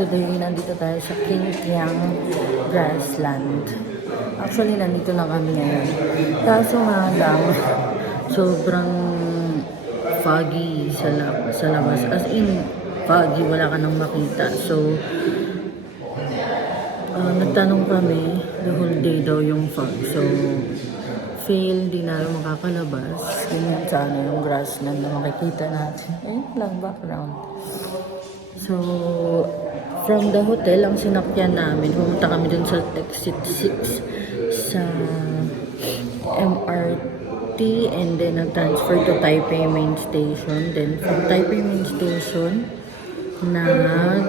today, nandito tayo sa Kiang Grassland. Actually, nandito na kami ngayon. Kaso nga lang, sobrang foggy sa labas. As in, foggy, wala ka nang makita. So, nagtanong kami, the whole day daw yung fog. So, fail, di na makakalabas. Ganyan sana yung grassland na makikita natin. Ayun lang, background. So, from the hotel, ang sinakyan namin, pumunta kami dun sa exit 6 sa MRT and then nag-transfer to Taipei Main Station. Then, from Taipei Main Station, nag-transfer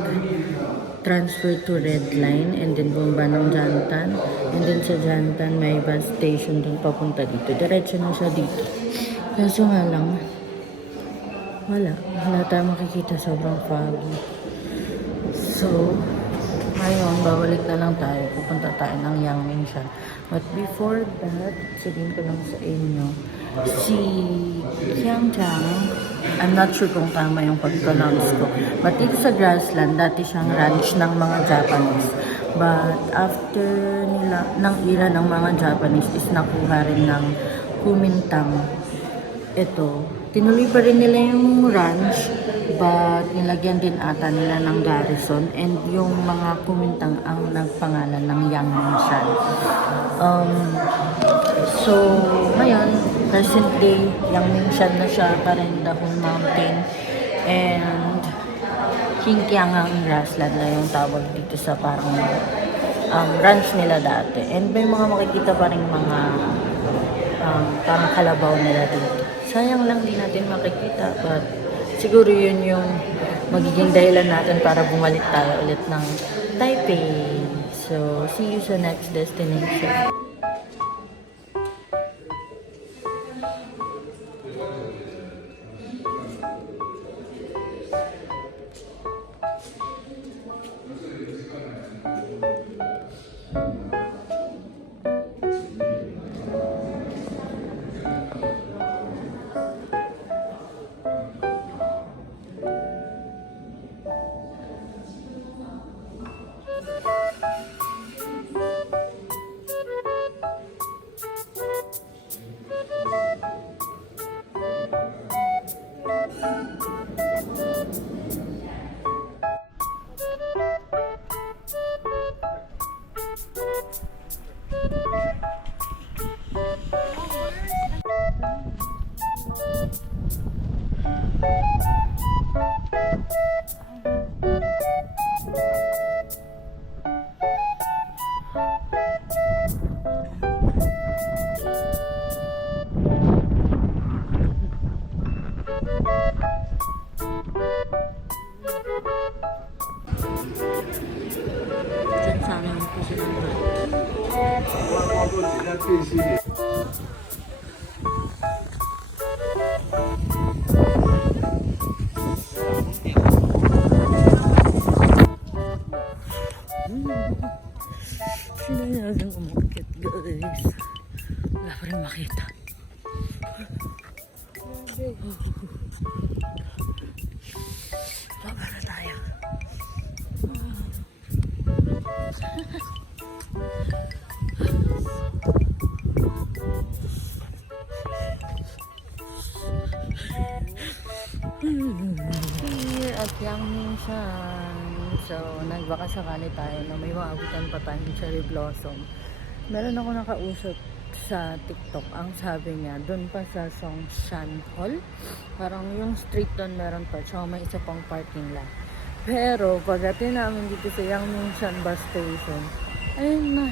to Red Line and then bumaba ng Jantan. And then sa Jantan, may bus station dun papunta dito. Diretso na siya dito. Kaso nga lang, wala tayo makikita, sobrang foggy. So, ngayon, babalik na lang tayo. Pupunta tayo ng Yangmingshan. But before that, sabihin ko lang sa inyo, si Qiangchang, I'm not sure kung tama yung pag-pronounce ko. But dito sa Grassland, dati siyang ranch ng mga Japanese. But after ng era ng mga Japanese is nakuha rin ng Kuomintang. Ito, tinuloy pa rin nila yung ranch, but nilagyan din ata nila ng garrison, and yung mga Kuomintang ang nagpangalan ng Yangmingshan. So, ngayon, present day, Yangmingshan na siya, Parendahong Mountain, and Qingqiang Grassland na yung tawag dito sa parang ranch nila dati. And may mga makikita pa rin mga parang kalabaw nila dito. Sayang lang di natin makikita, but siguro yun yung magiging dahilan natin para bumalik tayo ulit ng Taipei. So, see you sa next destination. Diyan sana yung position natin. Sinayagan umakit, guys. Wala pa rin makita. Baba na tayo. Here at Yangmingshan. So, nagbaka sakali tayo na may maabutan pa tayong cherry blossom. Meron ako nakausap sa TikTok. Ang sabi niya, doon pa sa Songshan Hall. Parang yung street doon meron pa. So, may isa pang parking lot. Pero, pagdating namin dito sa Yangmingshan bus station, ayun na.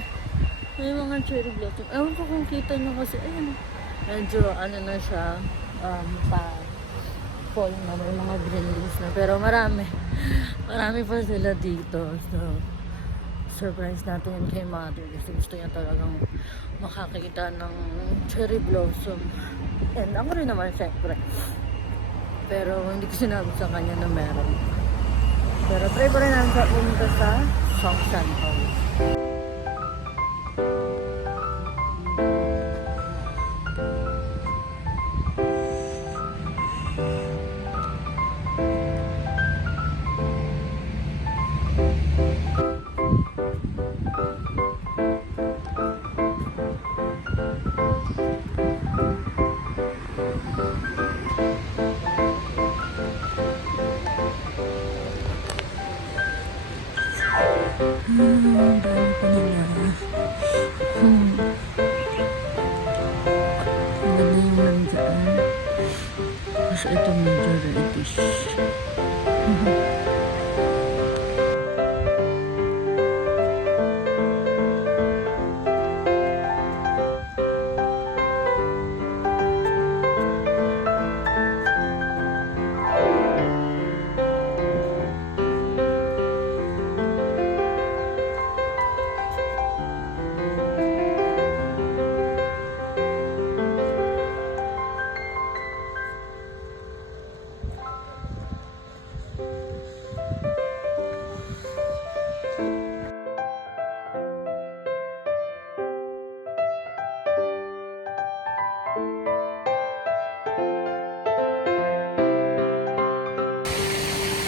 May mga cherry blossom. Ewan ko kung kita nyo kasi, ayun. Medyo, ano na siya, fall na, may mga green leaves na. Pero marami pa sila dito. So, surprise natin yun kay mother kasi gusto niya talagang makakita ng cherry blossom. And ako rin naman, syempre. Pero hindi ko sinabi sa kanya na meron. Pero try pa rin namin sa pumunta sa Songshan Hall. Ang dami pa nila. Ang ganda yung nandyan. Tapos ito medyo reddish.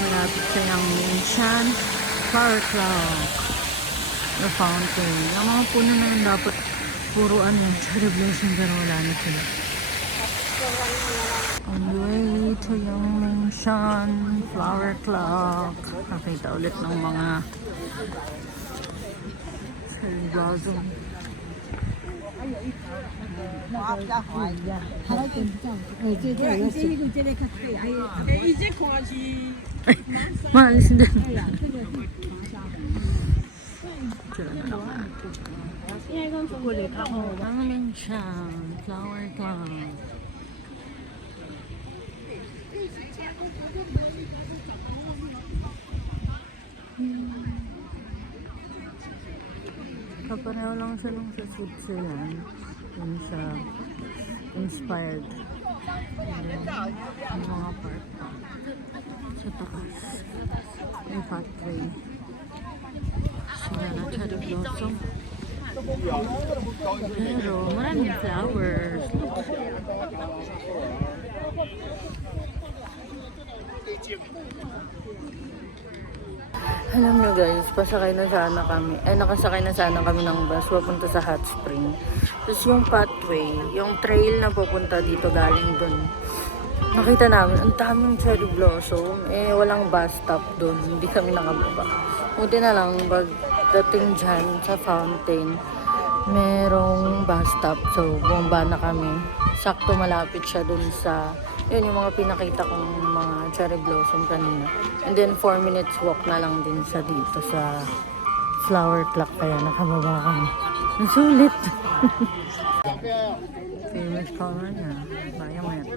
Malapit sa yung Minshan Flower Clock. The fountain. Yung mga puno naman dapat puro cherry blossom pero wala na sila. On the way to yung Minshan Flower Clock. Nakita ulit ng mga cherry blossom. maalis din. Ang Minshan Flower Clock. Kapareho lang silang sa Switzerland. Yung sa inspired. And then, yung mga park sa taas. Yung pathway. Sila na cherry blossom. Pero maraming flowers. Alam nyo guys, pasakay na sana kami. Nakasakay na sana kami ng bus papunta sa Hot Spring. Tapos yung pathway, yung trail na pupunta dito galing dun. Nakita namin, ang daming cherry blossom. Walang bus stop dun. Hindi kami nakababa. Buti na lang, pagdating dyan sa fountain, merong bus stop. So, bumaba na kami. Sakto malapit siya dun sa... Yun yung mga pinakita kong mga cherry blossom kanina. And then 4 minutes walk na lang din sa dito sa flower clock. Kaya nakababa kami. Ang sulit! Famous color niya. Violet.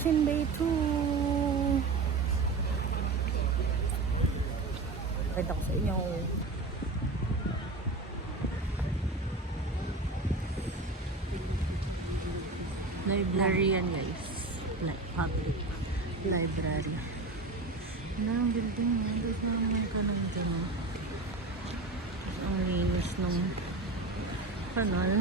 Sinbay 2. Pakita ko sa inyo. Library yan guys. Public library. Ano ang building yan? Doon naman ka lang dyan. Ang linis ng kanal.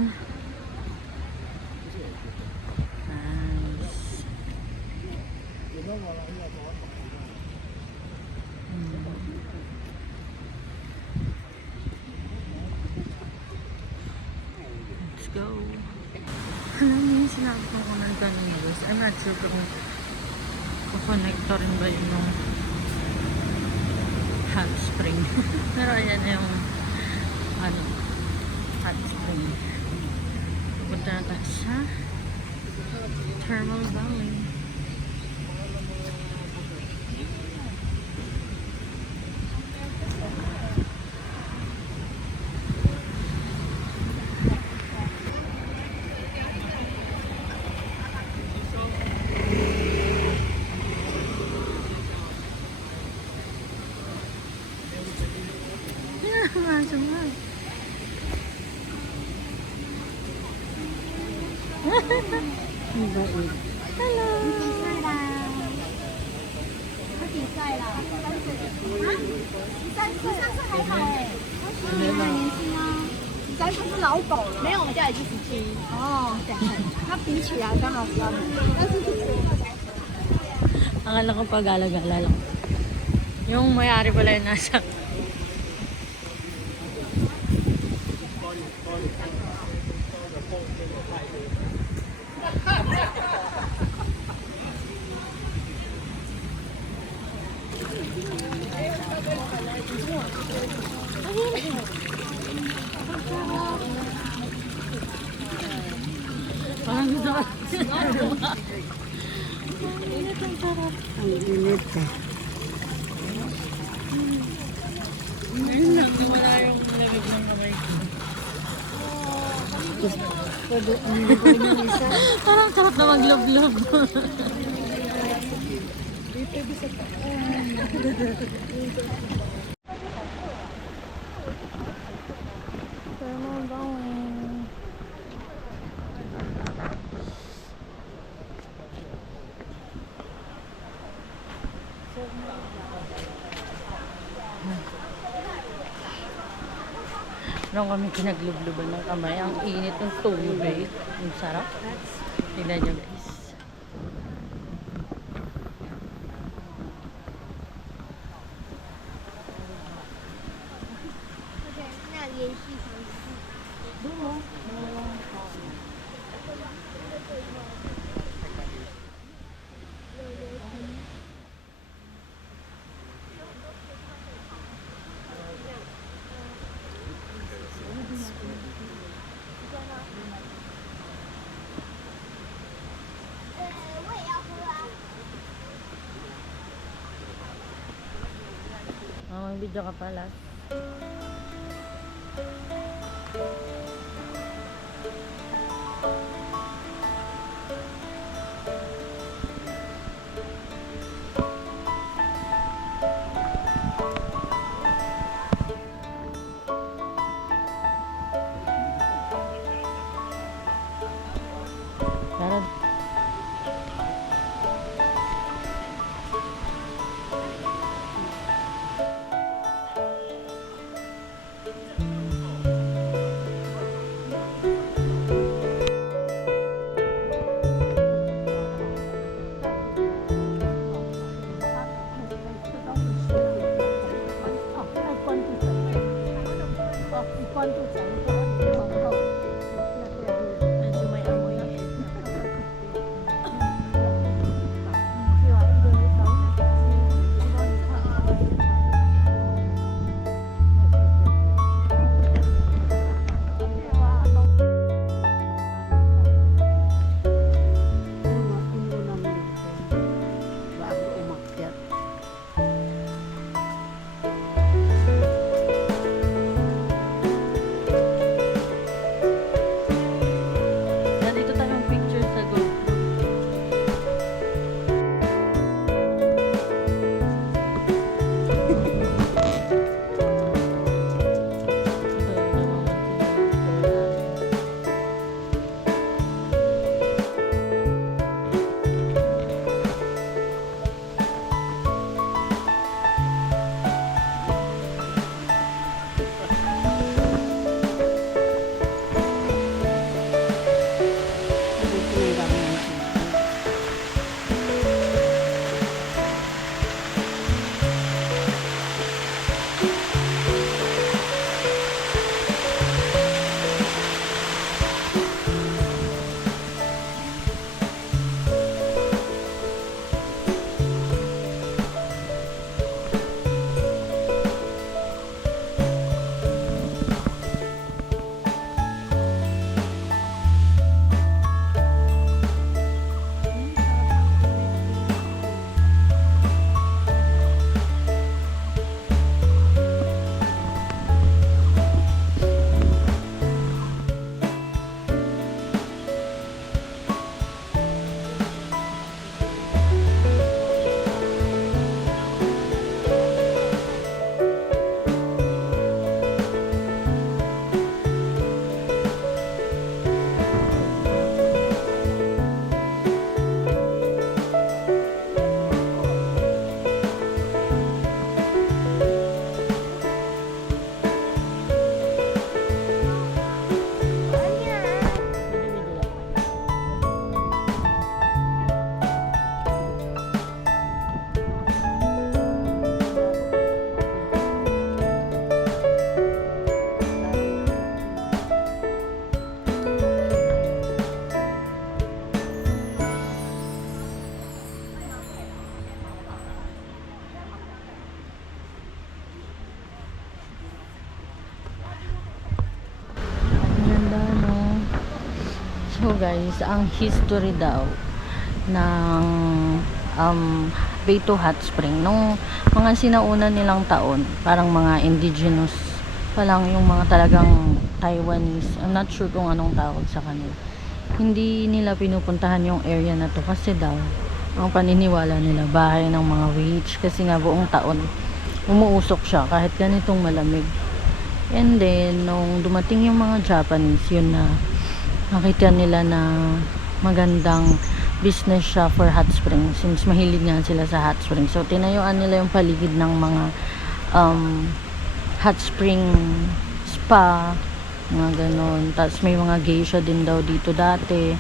Let's go. Alam niyo yung sinabi ko kung nagtanong guys. I'm not sure kung kukonekto rin ba yun yung hot spring. Pero ayan yung hot spring. Punta na tayo sa Thermal Valley. Masama. 老狗了，没有，我们家已经17。哦，对，它比起来刚好比较美，但是Akala ko pag-alagala lang. Yung may-ari pala yung nasa. Parang gusto ka. Ang init eh. Ngayon lang, wala yung lamig ng kamay ko. Pwede, ang isa. Parang sarap na mag-love-love. Tama ba? Nung kami pinaglubluban ng kamay, ang init ng tubig. Ang sarap. Tingnan nyo guys. May video ka pala. Parang guys, ang history daw ng Beito Hot Spring nung mga sinauna nilang taon, parang mga indigenous pa lang, yung mga talagang Taiwanese, I'm not sure kung anong tawag sa kanila, hindi nila pinupuntahan yung area na to kasi daw ang paniniwala nila bahay ng mga witch, kasi nga buong taon umuusok siya kahit ganitong malamig. And then nung dumating yung mga Japanese, yun na nakita nila na magandang business siya for hot spring, since mahilig nga sila sa hot spring. So tinayuan nila yung paligid ng mga hot spring spa, mga ganon. Tapos may mga geisha din daw dito dati.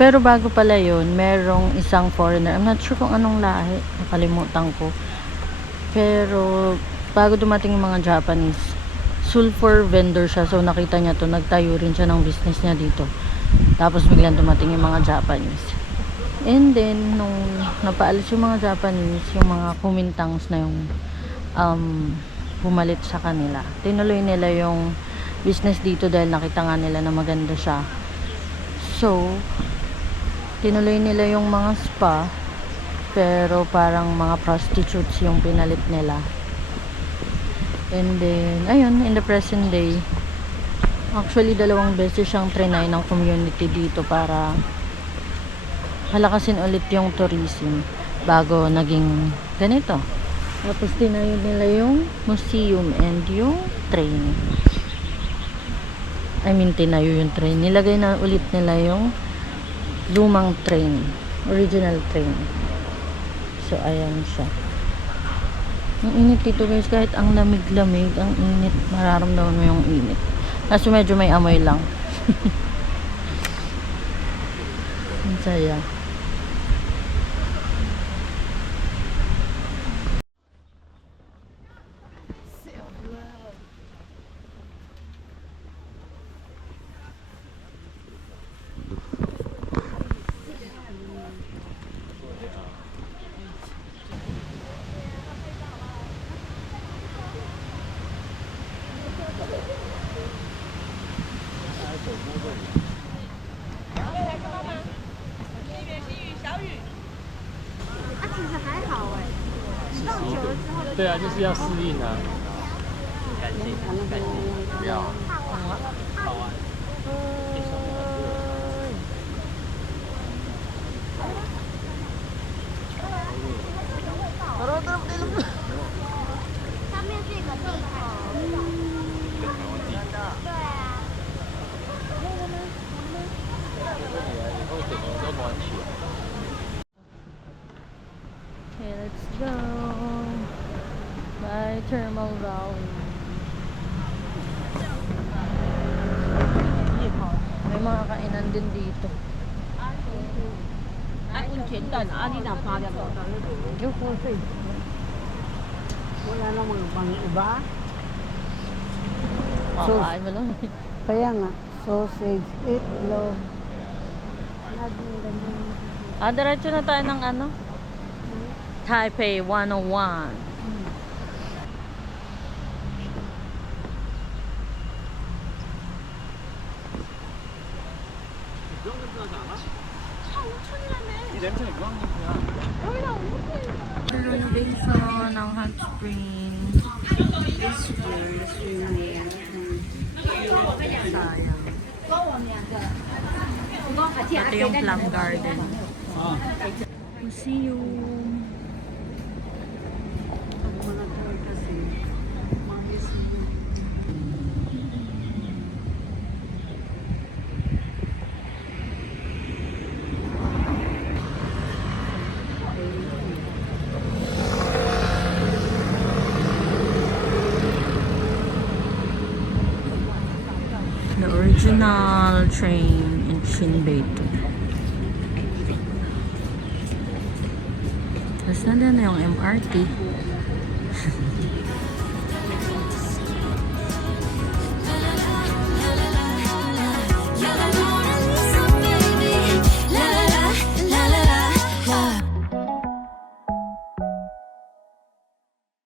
Pero bago pala yun, merong isang foreigner, I'm not sure kung anong lahi, nakalimutan ko. Pero bago dumating yung mga Japanese, sulfur vendor siya. So nakita niya to, nagtayo rin siya ng business niya dito. Tapos biglang dumating yung mga Japanese. And then nung napaalis yung mga Japanese, yung mga kumintangs na yung pumalit sa kanila, tinuloy nila yung business dito dahil nakita nga nila na maganda siya. So tinuloy nila yung mga spa, pero parang mga prostitutes yung pinalit nila. And then ayun, in the present day, actually 2 beses siyang trinay ng community dito para palakasin ulit yung tourism bago naging ganito. Tapos tinayo nila yung museum and yung train. I mean, tinayo yung train. Nilagay na ulit nila yung lumang train, original train. So ayan siya. Ang init dito guys, kahit ang lamig-lamig, ang init, mararamdaman mo yung init. Kaso medyo may amoy lang. Ang saya.对啊，就是要适应啊。不要。好玩。上面是一个地图。对啊。以后整个都玩起来。 Okay, let's go. By Thermal Valley. May mga kainan din dito. Wala namang pang iba. Kakain mo lang. Kaya nga, sausage, itlog. Laging ganyan. Diretso na tayo ng ano? Taipei 101. Renovation ng hot spring. Sayang. Ito yung plum garden. Museum. Mga tour kasi, mga museum. The original train in Shinbeito. Tapos nandun na yung MRT.